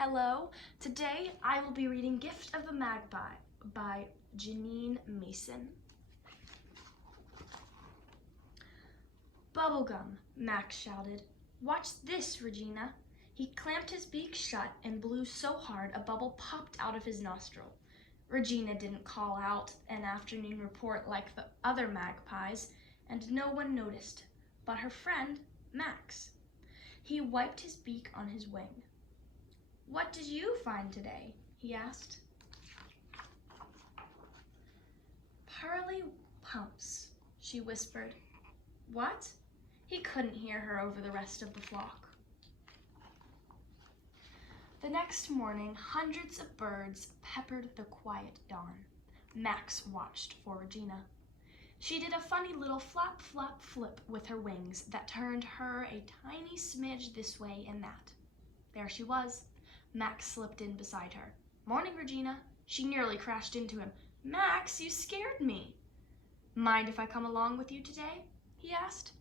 Hello, today I will be reading Gift of the Magpie by Janine Mason. Bubblegum, Max shouted. Watch this, Regina. He clamped his beak shut and blew so hard a bubble popped out of his nostril. Regina didn't call out an afternoon report like the other magpies, and no one noticed, but her friend, Max. He wiped his beak on his wing. What did you find today? He asked. Pearly pumps, she whispered. What? He couldn't hear her over the rest of the flock. The next morning, hundreds of birds peppered the quiet dawn. Max watched for Regina. She did a funny little flap, flap, flip with her wings that turned her a tiny smidge this way and that. There she was. Max slipped in beside her. Morning, Regina. She nearly crashed into him. Max, you scared me. Mind if I come along with you today? He asked.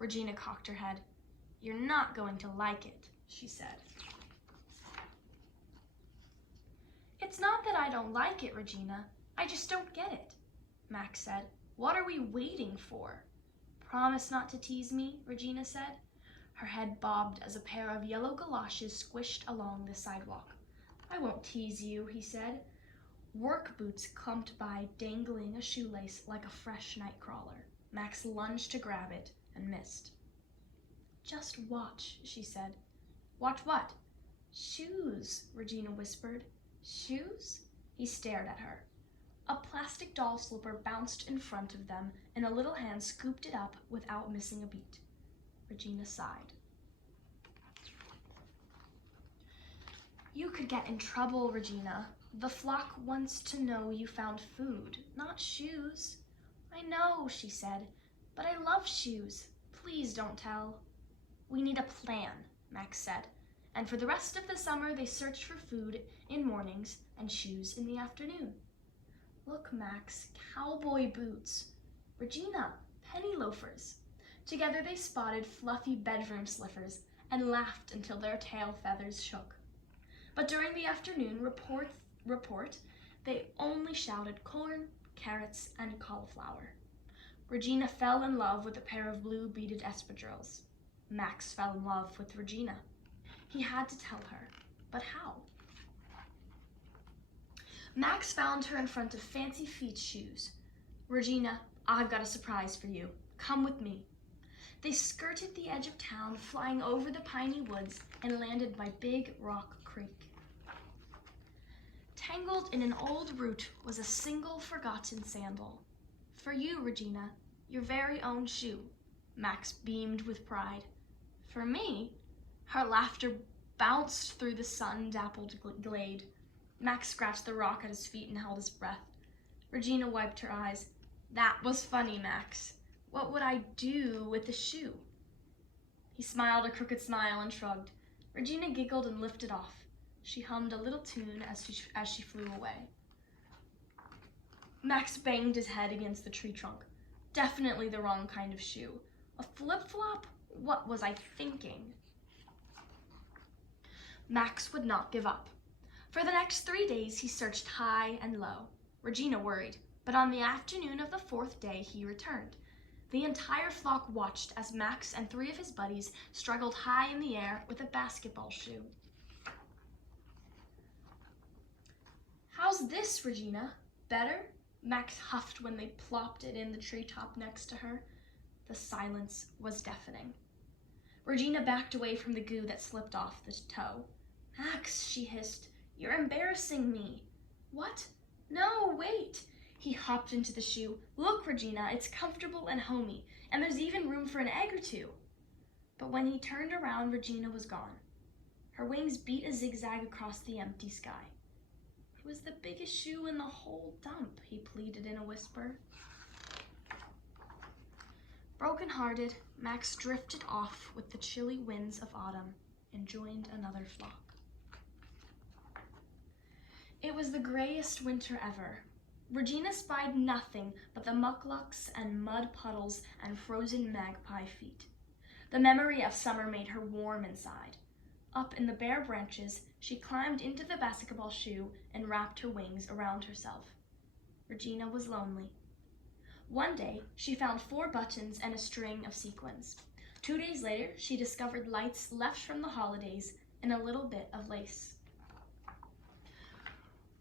Regina cocked her head. You're not going to like it, she said. It's not that I don't like it, Regina. I just don't get it, Max said. What are we waiting for? Promise not to tease me, Regina said. Her head bobbed as a pair of yellow galoshes squished along the sidewalk. I won't tease you, he said. Work boots clumped by, dangling a shoelace like a fresh night crawler. Max lunged to grab it and missed. Just watch, she said. Watch what? Shoes, Regina whispered. Shoes? He stared at her. A plastic doll slipper bounced in front of them, and a little hand scooped it up without missing a beat. Regina sighed. You could get in trouble, Regina. The flock wants to know you found food, not shoes. I know, she said, but I love shoes. Please don't tell. We need a plan, Max said, and for the rest of the summer they searched for food in mornings and shoes in the afternoon. Look, Max, cowboy boots. Regina, penny loafers. Together they spotted fluffy bedroom slippers and laughed until their tail feathers shook. But during the afternoon report, they only shouted corn, carrots, and cauliflower. Regina fell in love with a pair of blue beaded espadrilles. Max fell in love with Regina. He had to tell her, but how? Max found her in front of fancy feet shoes. Regina, I've got a surprise for you. Come with me. They skirted the edge of town, flying over the piney woods, and landed by Big Rock Creek. Tangled in an old root was a single forgotten sandal. For you, Regina, your very own shoe. Max beamed with pride. For me? Her laughter bounced through the sun-dappled glade. Max scratched the rock at his feet and held his breath. Regina wiped her eyes. That was funny, Max. What would I do with the shoe? He smiled a crooked smile and shrugged. Regina giggled and lifted off. She hummed a little tune as she flew away. Max banged his head against the tree trunk. Definitely the wrong kind of shoe. A flip-flop? What was I thinking? Max would not give up. For the next 3 days, he searched high and low. Regina worried, but on the afternoon of the 4th day, he returned. The entire flock watched as Max and 3 of his buddies struggled high in the air with a basketball shoe. How's this, Regina? Better? Max huffed when they plopped it in the treetop next to her. The silence was deafening. Regina backed away from the goo that slipped off the toe. Max, she hissed, you're embarrassing me. What? No, wait. He hopped into the shoe. Look, Regina, it's comfortable and homey, and there's even room for an egg or two. But when he turned around, Regina was gone. Her wings beat a zigzag across the empty sky. It was the biggest shoe in the whole dump, he pleaded in a whisper. Broken-hearted, Max drifted off with the chilly winds of autumn and joined another flock. It was the grayest winter ever. Regina spied nothing but the mucklucks and mud puddles and frozen magpie feet. The memory of summer made her warm inside. Up in the bare branches, she climbed into the basketball shoe and wrapped her wings around herself. Regina was lonely. One day, she found 4 buttons and a string of sequins. 2 days later, she discovered lights left from the holidays and a little bit of lace.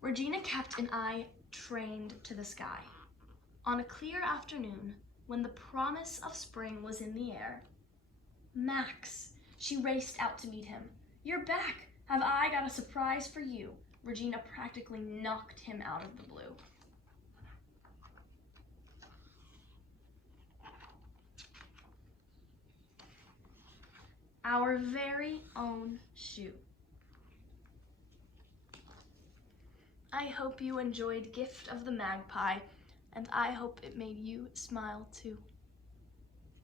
Regina kept an eye trained to the sky. On a clear afternoon, when the promise of spring was in the air, Max! She raced out to meet him. "You're back! Have I got a surprise for you?" Regina practically knocked him out of the blue. Our very own shoe. I hope you enjoyed Gift of the Magpie, and I hope it made you smile too.